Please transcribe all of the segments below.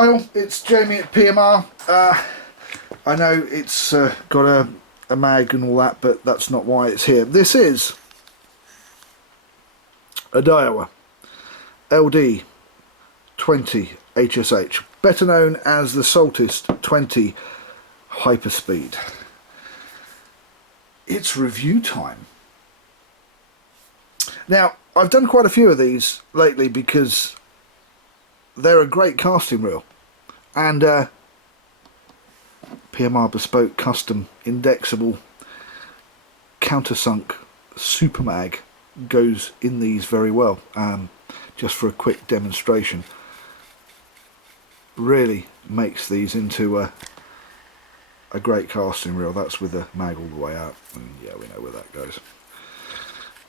Kyle, it's Jamie at PMR. I know it's got a mag and all that, but that's not why it's here. This is a Daiwa LD2OHSH, better known as the Saltist 20 Hyperspeed. It's review time. Now, I've done quite a few of these lately because they're a great casting reel, and PMR bespoke custom indexable countersunk super mag goes in these very well. Just for a quick demonstration, really makes these into a great casting reel. That's with the mag all the way out, and yeah, we know where that goes.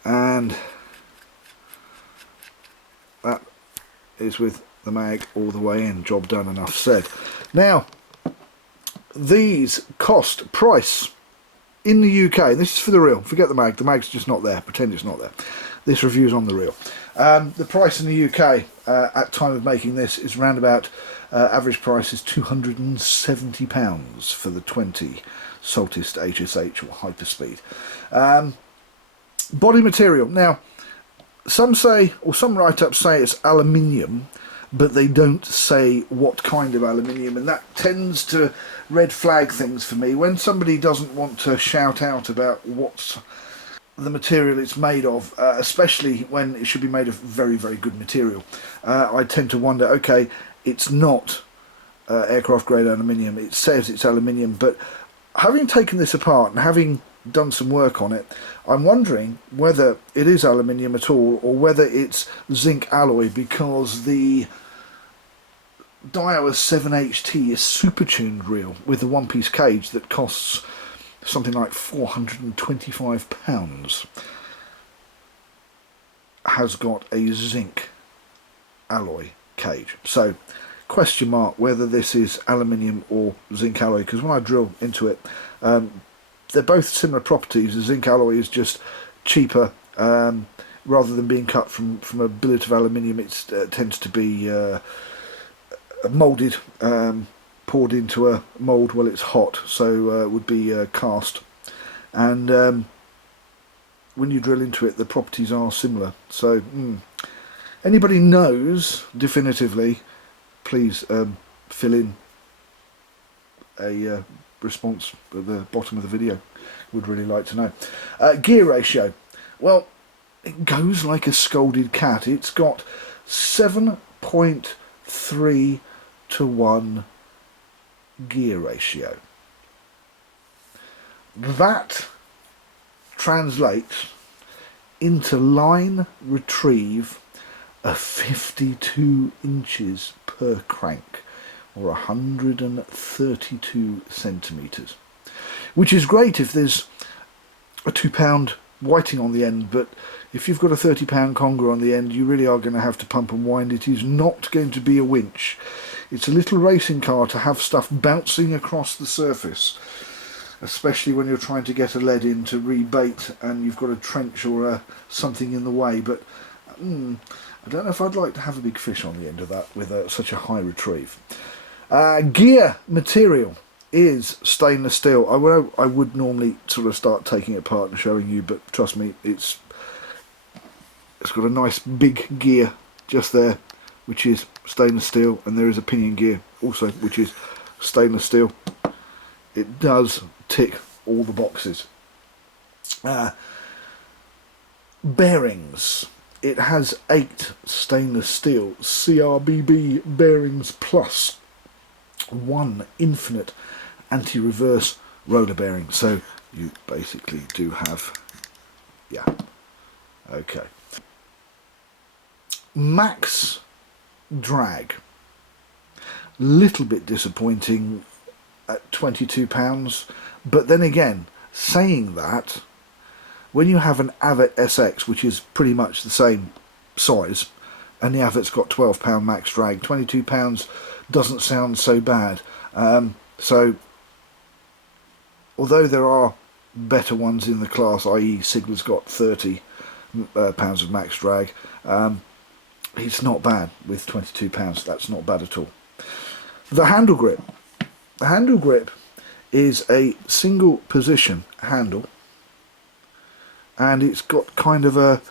And that is with the mag all the way in. Job done, enough said. Now, these cost price in the UK, and this is for the reel, forget the mag's just not there, pretend it's not there. This review's on the reel. The price in the UK at time of making this is round about, average price is £270 for the 20 Saltist HSH or Hyperspeed. Body material, now some say, or some write-ups say it's aluminium, but they don't say what kind of aluminium, and that tends to red flag things for me. When somebody doesn't want to shout out about what the material it's made of, especially when it should be made of very, very good material, I tend to wonder, okay, it's not aircraft grade aluminium, it says it's aluminium, but having taken this apart and having done some work on it, I'm wondering whether it is aluminium at all or whether it's zinc alloy, because the Daiwa 7HT is super tuned reel with a one-piece cage that costs something like £425, has got a zinc alloy cage. So question mark whether this is aluminium or zinc alloy, because when I drill into it, they're both similar properties. The zinc alloy is just cheaper, rather than being cut from a billet of aluminium. It tends to be moulded, poured into a mould while it's hot, so it would be cast, and when you drill into it the properties are similar. So anybody knows definitively, please fill in a response at the bottom of the video. Would really like to know. Gear ratio, well, it goes like a scolded cat. It's got 7.3 to 1 gear ratio. That translates into line retrieve of 52 inches per crank, or 132 centimetres, which is great if there's a £2 whiting on the end, but if you've got a £30 conger on the end, you really are going to have to pump and wind. It is not going to be a winch. It's a little racing car to have stuff bouncing across the surface, especially when you're trying to get a lead in to rebait and you've got a trench or something in the way. But I don't know if I'd like to have a big fish on the end of that with such a high retrieve. Gear material is stainless steel. I would normally sort of start taking it apart and showing you, but trust me, it's got a nice big gear just there, which is stainless steel, and there is a pinion gear also, which is stainless steel. It does tick all the boxes. Bearings. It has 8 stainless steel CRBB bearings plus 1 infinite anti-reverse roller bearing. So you basically do have, yeah, okay. Max drag, little bit disappointing at £22, but then again, saying that, when you have an Avet SX, which is pretty much the same size, and the Avet's got £12 max drag, £22 doesn't sound so bad. So although there are better ones in the class, i.e. Sigler's got £30 of max drag, it's not bad with £22. That's not bad at all. The handle grip. The handle grip is a single position handle, and it's got kind of a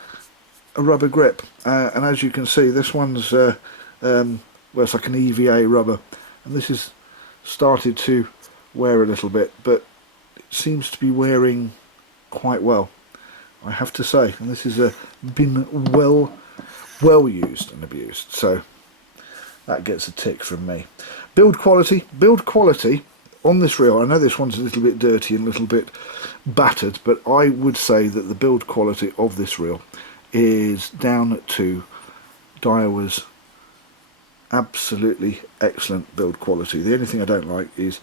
rubber grip, and as you can see, this one's well, it's like an EVA rubber, and this is started to wear a little bit, but it seems to be wearing quite well, I have to say, and this has been well used and abused, so that gets a tick from me. Build quality on this reel, I know this one's a little bit dirty and a little bit battered, but I would say that the build quality of this reel is down to Daiwa's absolutely excellent build quality. The only thing I don't like is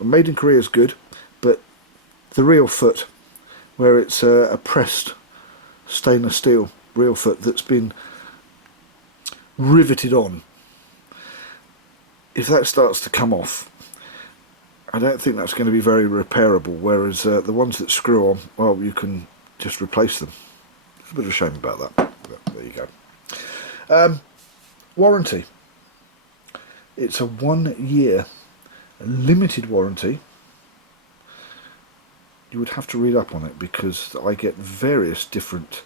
made in Korea is good, but the reel foot, where it's a pressed stainless steel reel foot that's been riveted on, if that starts to come off, I don't think that's going to be very repairable, whereas the ones that screw on, well, you can just replace them. It's a bit of a shame about that, but there you go. Warranty. It's a 1 year limited warranty. You would have to read up on it, because I get various different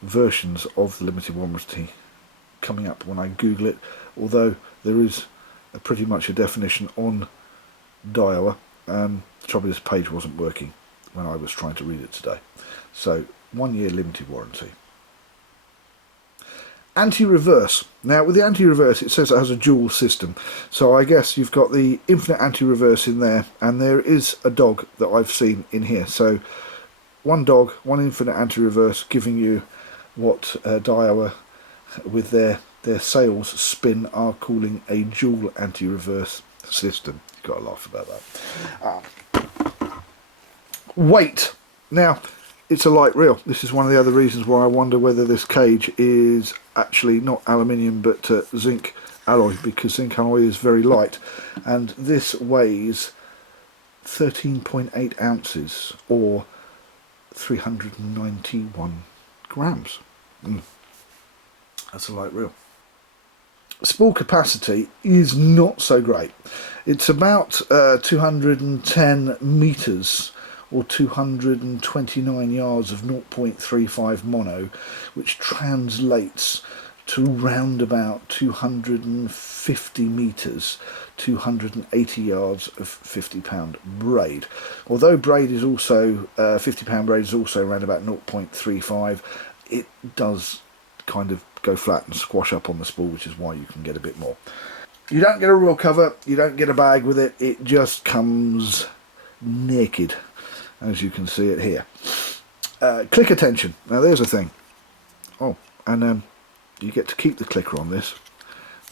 versions of the limited warranty coming up when I Google it, although there is pretty much a definition on Daiwa. The trouble is, page wasn't working when I was trying to read it today. So 1 year limited warranty. Anti-reverse. Now with the anti-reverse, it says it has a dual system, so I guess you've got the infinite anti-reverse in there, and there is a Dawg that I've seen in here. So one Dawg, one infinite anti-reverse, giving you what Daiwa with their sales spin are calling a dual anti-reverse system. You've got to laugh about that. Weight. Now it's a light reel. This is one of the other reasons why I wonder whether this cage is actually not aluminium but zinc alloy, because zinc alloy is very light, and this weighs 13.8 ounces or 391 grams. That's a light reel. Spool capacity is not so great. It's about 210 meters or 229 yards of 0.35 mono, which translates to round about 250 meters, 280 yards of 50-pound braid. Although braid is also 50-pound braid is also around about 0.35, it does kind of go flat and squash up on the spool, which is why you can get a bit more. You don't get a reel cover, you don't get a bag with it, it just comes naked, as you can see it here. Clicker tension. Now there's a thing. Oh, and you get to keep the clicker on this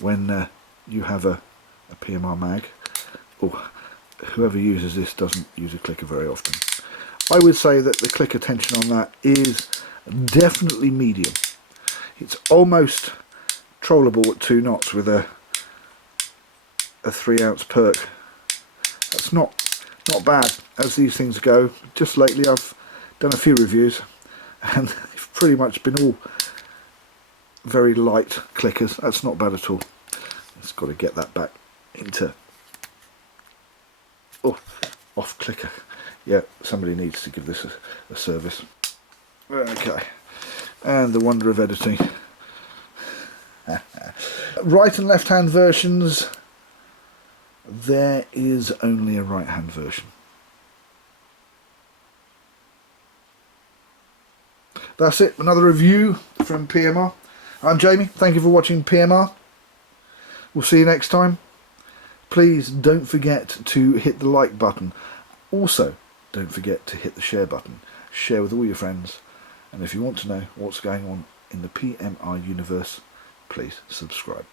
when you have a PMR mag. Oh, whoever uses this doesn't use a clicker very often. I would say that the clicker tension on that is definitely medium. It's almost trollable at 2 knots with a 3-ounce perk. That's not bad as these things go. Just lately I've done a few reviews and they've pretty much been all very light clickers. That's not bad at all. Just got to get that back into off clicker. Yeah, somebody needs to give this a service. Okay, and the wonder of editing. Right and left hand versions. There is only a right hand version. That's it, another review from PMR. I'm Jamie, thank you for watching PMR. We'll see you next time. Please don't forget to hit the like button. Also, don't forget to hit the share button. Share with all your friends. And if you want to know what's going on in the PMR universe, please subscribe.